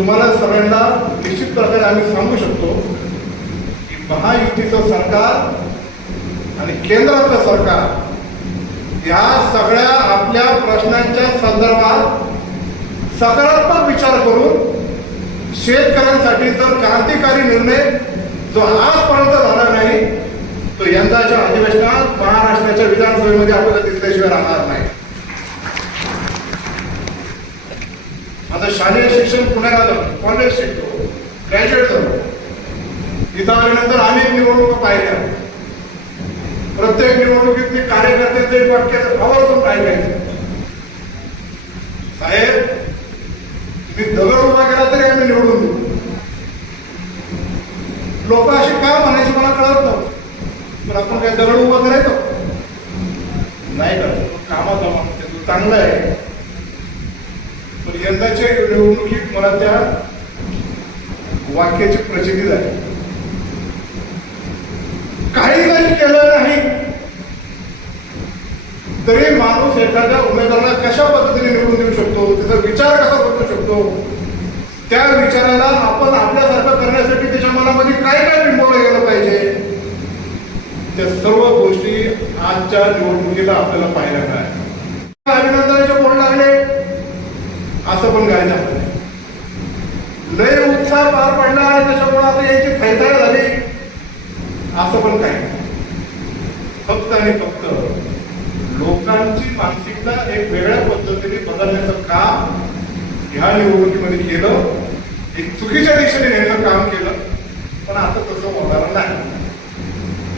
तुम्हाला सगळ्यांना निश्चित प्रकारे आम्ही सांगू शकतो की महायुतीचं सरकार आणि केंद्रातलं सरकार या सगळ्या आपल्या प्रश्नांच्या संदर्भात सकारात्मक विचार करून शेतकऱ्यांसाठी जर क्रांतिकारी निर्णय जो आजपर्यंत झाला नाही तो यंदाच्या अधिवेशनात महाराष्ट्राच्या विधानसभेमध्ये आपल्याला दिसल्याशिवाय राहणार नाही. आता शालेय शिक्षण पुण्यात आलं कॉलेज शिकतो ग्रॅज्युएट झालो. इथं आल्यानंतर अनेक निवडणुका पाहिल्या. प्रत्येक निवडणुकीत मी कार्यकर्त्यांचं एक वाक्य आवर्जून ऐकायचं. साहेब मी दगड उभा केला तरी आम्ही निवडून देऊ लोक अशी का म्हणायची मला कळत नव्हतं पण आपण काय दगड उभा करायचो नाही करत कामाचा माणूस आहे, तो चांगला आहे पण यंदाच्या निवडणुकीत मला त्या वाक्याची प्रचिती झाली काही जरी केलं नाही तरी माणूस एखाद्या उमेदवाराला कशा पद्धतीने निवडून देऊ शकतो? त्याचा विचार कसा बदलू शकतो? त्या विचाराला आपण आपल्यासारखं करण्यासाठी त्याच्या मनामध्ये काय काय बिंबवलं गेलं पाहिजे? त्या सर्व गोष्टी आजच्या निवडणुकीला आपल्याला पाहायला मिळाल्या. अभिनंदनाचे बोल लागले. असं पण काय झालं लय उत्साह पार पडला आणि त्याच्यामुळे आता याची थैथाय झाली. असं पण काही नाही. फक्त आणि फक्त लोकांची मानसिकता एक वेगळ्या पद्धतीने बदलण्याचं काम ह्या निवडणुकीमध्ये केलं. एक चुकीच्या दिशेने नेण्याचं काम केलं. पण आता तसं होणार नाही.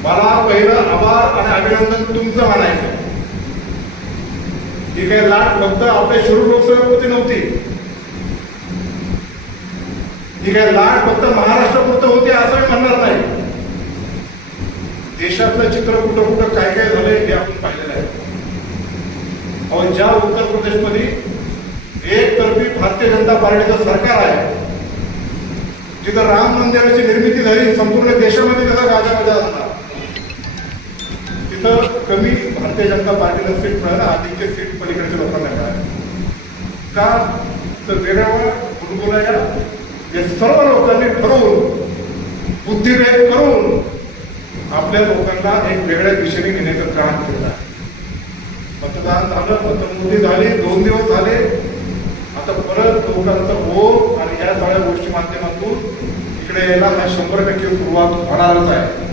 मला पहिलं आभार आणि अभिनंदन तुमचं म्हणायचं. ही काही लाट फक्त आपल्या शिरूर लोकसभेपुरती नव्हती. ही काही लाट फक्त महाराष्ट्रापुरतं होती असं मी म्हणणार नाही. देशातलं चित्र कुठं कुठं काय काय झालंय हे आपण पाहिलेलं आहे ज्या उत्तर प्रदेशमध्ये एकतर्फी भारतीय जनता पार्टीचं सरकार आहे जिथं राम मंदिराची निर्मिती झाली संपूर्ण देशामध्ये त्याचा गाजावाजा झाला. तिथं कमी भारतीय जनता पार्टीला सीट मिळालं आधीचे सीट पलीकडच्या लोकांना मिळाले. का? तर वेगळ्या गुरुकुला या सर्व लोकांनी ठरवून बुद्धिभेद करून आपल्या लोकांना एक वेगळ्या दिशेने नेण्याचं काम केलं आहे. मतदान झालं मतमोजणी झाली दोन दिवस झाले. आता परत लोकांचा ओघ आणि या सगळ्या गोष्टी माध्यमातून इकडे यायला हा शंभर टक्के सुरुवात होणारच आहे.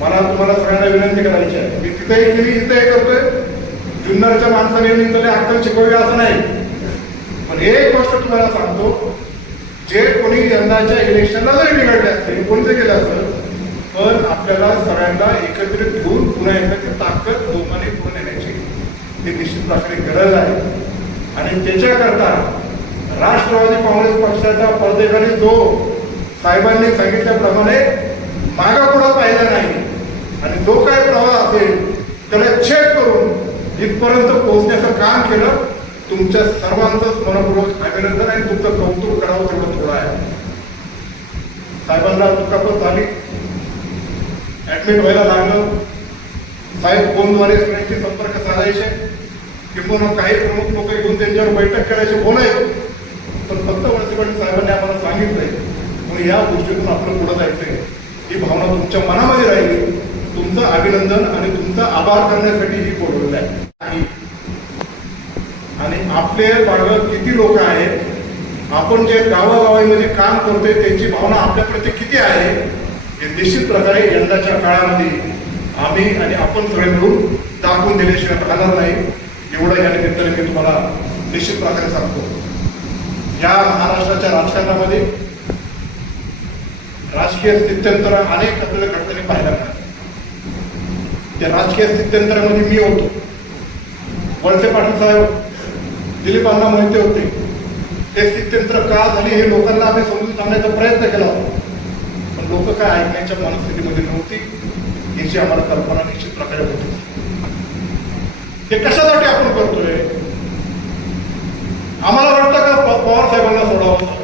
मला तुम्हाला सगळ्यांना विनंती करायची आहे. मी तिथेही केली इथेही करतोय. जुन्नरच्या माणसाने निघाले अक्कल शिकवले असं नाही. पण एक गोष्ट तुम्हाला सांगतो. जे कोणी यंदाच्या इलेक्शनला जरी बिघडले कोणी कोणते केलं असतं पण आपल्याला सगळ्यांना एकत्रित घेऊन पुन्हा एकदा ती ताकद लोकांनी ही निश्चित प्रकारे गरज आहे आणि त्याच्याकरता राष्ट्रवादी काँग्रेस पक्षाचा पडदेखाली जो साहेबांनी सांगितल्याप्रमाणे मागापुढं पाहिला नाही. आणि जो काय प्रवाह असेल त्याला छेद करून इथपर्यंत पोहोचण्याचं काम केलं तुमच्या सर्वांचंच मनपूर्वक अभिनंदन आणि तुमचं कौतुक करावं तेवढं थोडं आहे. साहेबांना दुखापत झाली. ऍडमिट व्हायला लागलं. साहेब फोनद्वारे संपर्क साधायचे. किंबहुना काही प्रमुख लोक येऊन त्यांच्यावर बैठक करायचे बोलायचे पण फक्त वळसे पाटील साहेबांनी आम्हाला सांगितलंय. म्हणून या गोष्टीतून आपलं पुढे जायचंय. ही भावना तुमच्या मनामध्ये राहिली. तुमचं अभिनंदन आणि तुमचा आभार करण्यासाठी ही बोलवलं आहे. आणि आपले बाळगत किती लोक आहेत? आपण जे गावागावांमध्ये काम करतोय त्यांची भावना आपल्याप्रती किती आहे? हे निश्चित प्रकारे यंदाच्या काळामध्ये आम्ही आणि आपण सगळे मिळून दाखवून दिल्याशिवाय राहणार नाही. एवढं या निमित्ताने मी तुम्हाला निश्चित प्रकारे सांगतो. या महाराष्ट्राच्या राजकारणामध्ये राजकीय स्थित्यंतर अनेक आपल्याला घटनेने पाहायला मिळाले त्या राजकीय स्थित्यंतरामध्ये मी होतो. वळसे पाटील साहेब दिलीपांना मोहिते होते. ते स्थित्यंतर का झाली हे लोकांना आम्ही समजून सांगण्याचा प्रयत्न केला होता. पण लोक काय ऐकण्याच्या मनस्थितीमध्ये नव्हती याची आम्हाला कल्पना निश्चित प्रकारे होती. हे कशासाठी आपण करतोय? आम्हाला वाटतं का पवार साहेबांना सोडावं?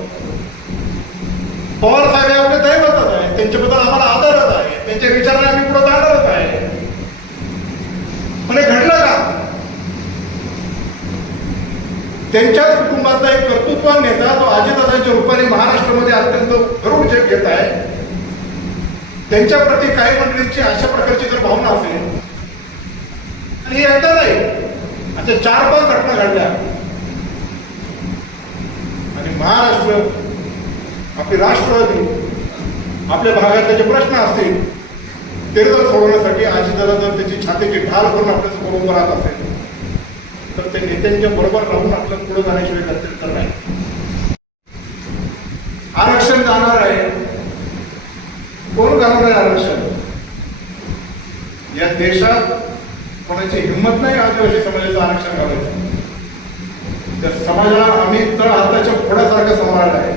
पवार साहेब हे आपले दैवतच आहे त्यांच्याबद्दल आम्हाला आदरच आहे. त्यांच्या विचाराने आम्ही पुढे जाणारच आहे. पण हे घडलं का? त्यांच्याच कुटुंबातला एक कर्तृत्वान नेता जो अजितदादांच्या रूपाने महाराष्ट्रामध्ये अत्यंत गरुड झेप घेत आहे त्यांच्या प्रती काही मंडळींची अशा प्रकारची जर भावना असेल आणि हे एकदा नाही. अशा चार पाच घटना घडल्या. आणि महाराष्ट्र आपली राष्ट्रवादी आपल्या भागातले जे प्रश्न असतील ते जर सोडवण्यासाठी अजितदादा जर त्याची छातीची ढाल करून आपल्यासमोर उभं राहत असेल तर ते नेत्यांच्या बरोबर राहून आपल्याला पुढे जाण्याशिवाय तर नाही. आरक्षण जाणार आहे. कोण घालणार आहे आरक्षण? या देशात कोणाची हिंमत नाही आदिवासी समाजाचं आरक्षण करायचं त्या समाजाला आम्ही तळ हाताच्या फोडासारखं सांभाळलं आहे.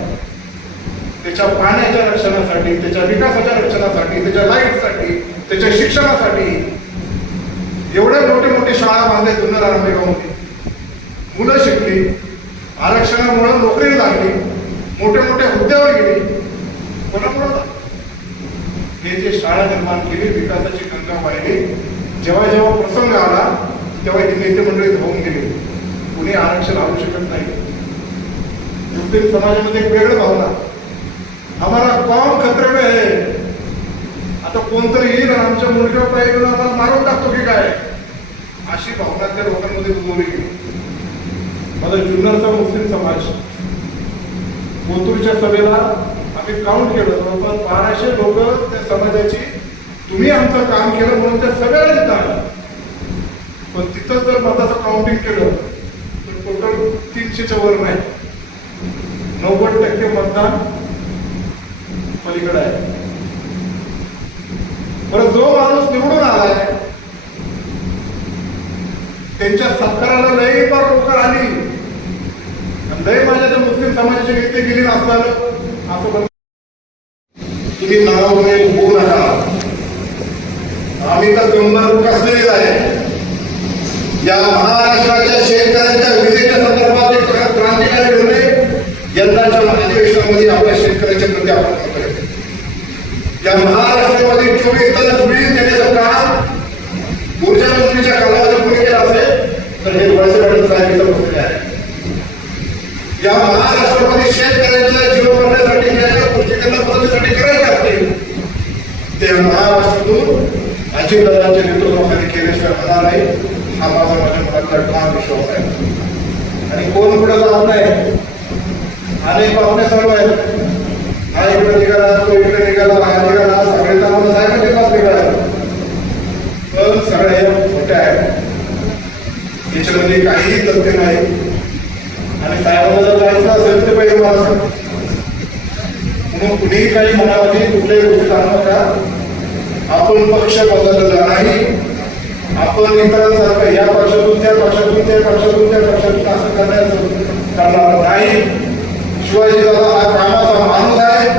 त्याच्या पाण्याच्या रक्षणासाठी त्याच्या विकासाच्या रक्षणासाठी त्याच्या लाईटसाठी त्याच्या शिक्षणासाठी एवढे मोठे मोठे शाळा बांधले जुन्नर आंबेगावमध्ये मुलं शिकली आरक्षणामुळे नोकरी लागली मोठ्या मोठ्या हुद्द्यावर गेली. कोणामुळे? हे जे शाळा निर्माण केली विकासाची गंगा वाहिली जेव्हा जेव्हा प्रसंग आला तेव्हा ही नेते मंडळी धावून गेले. कुणी आरक्षण आणू शकत नाही. मुस्लिम समाजामध्ये एक वेगळं भावना. आम्हाला कॉम खतरे में आहे? आता कोणतरी येईल आणि आमच्या मुलगा पाहिजे आम्हाला मारून टाकतो की काय? अशी भावना त्या लोकांमध्ये रुजवली गेली. माझा जुन्नरचा मुस्लिम समाज कोतूरच्या सभेला आम्ही काउंट केलं. जवळपास बाराशे लोक त्या समाजाची तुम्ही आमचं काम केलं म्हणून त्या सगळ्या तिथं पण तिथं जर मताचं काउंटिंग केलं तर टोटल तीनशेच्या वर नाही. नव्वद टक्के मतदान पलीकडे आहे. बरं जो माणूस निवडून आलाय त्यांच्या सत्काराला लई फार लोक आली आणि लय माझ्या त्या मुस्लिम समाजाचे नेते गेले नसताना असं तुम्ही नाव होऊ आम्ही तर कंबर कसलेली आहे या महाराष्ट्राच्या शेतकऱ्यांच्या विजेच्या संदर्भात एक क्रा- क्रांतिकारी निर्णय यंदाच्या महाधिवेशनामध्ये आपल्या शेतकऱ्यांच्या प्रति आपण या महाराष्ट्रामध्ये चोवीस तास वीज देण्याचं काम ऊर्जा मंत्रीच्या कालावधी कोणी केलं असेल तर हे वळसे पाटील साहेब बसलेले आहे. या महाराष्ट्रामध्ये शेतकऱ्यांच्या जीव करण्यासाठी ज्या ज्या गोष्टी त्यांना असतील ते महाराष्ट्रातून अजितदादांच्या नेतृत्वाखाली केल्याशिवाय होणार नाही हा माझा माझ्या मनातला ठाम विश्वास आहे आणि कोण कुठं जात नाही अनेक पाहुणे सर्व आहेत हा इकडे निघाला तो इकडे निघाला हा निघाला सगळे तर मला साहेबांचे पास निघाला पण सगळे खोटे आहेत याच्यामध्ये काहीही तथ्य नाही आणि साहेबांना जर जायचं असेल तर पहिले मला सांग म्हणून कुणीही काही मनामध्ये कुठल्याही गोष्टी आणू नका आपण पक्ष बदललेला नाही. आपण इतरांसारखं या पक्षातून त्या पक्षातून त्या पक्षातून त्या पक्षातून असं करण्याचं करणार नाही. शिवाजी दादा हा कामाचा माणूस आहे.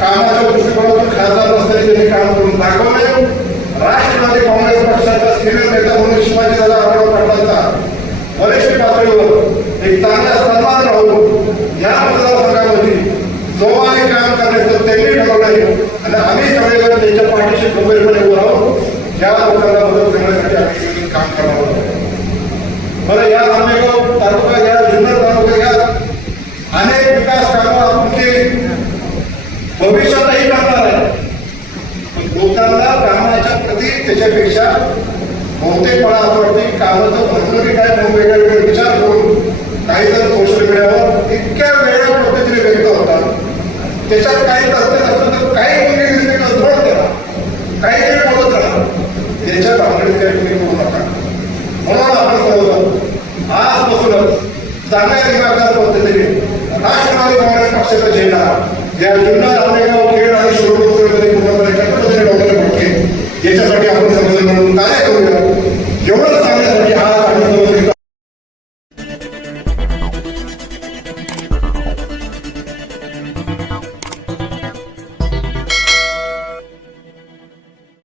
कामाच्या दृष्टिकोनातून खासदार नसताना त्यांनी काम करून दाखवले राष्ट्रवादी काँग्रेस पक्षाचा सिनियर नेता म्हणून शिवाजी दादा आढळराव पाटलांचा वरिष्ठ पातळीवर एक चांगला सन्मान राहून या मतदारसंघामध्ये जोमाने काम करण्याचं त्यांनी ठरवलं आणि आम्ही सगळेजण त्यांच्या पाठीशी गंभीरपणे उभं ज्या लोकांना मदत करण्यासाठी आम्ही काम करणार होतो बरं या आंबेगाव तालुका घ्या जुन्नर तालुका घ्या अनेक विकास कामं आपण भविष्यातही करणार आहे पण लोकांना कामाच्या प्रती त्याच्यापेक्षा बहुतेक मला असं वाटतं की कामाचं भरपूर काय म्हणून वेगळे विचार करून काही जर सोशल मीडियावर इतक्या वेगळ्या पद्धतीने व्यक्त होतात. त्याच्यात काही तथ्य नसतं तर काही मुली दिसली तर सोड त्याच्या भानगडीत काही तुम्ही करू नका म्हणून आपण सर्वजण आजपासूनच चांगल्या दिमागदार पद्धतीने राष्ट्रवादी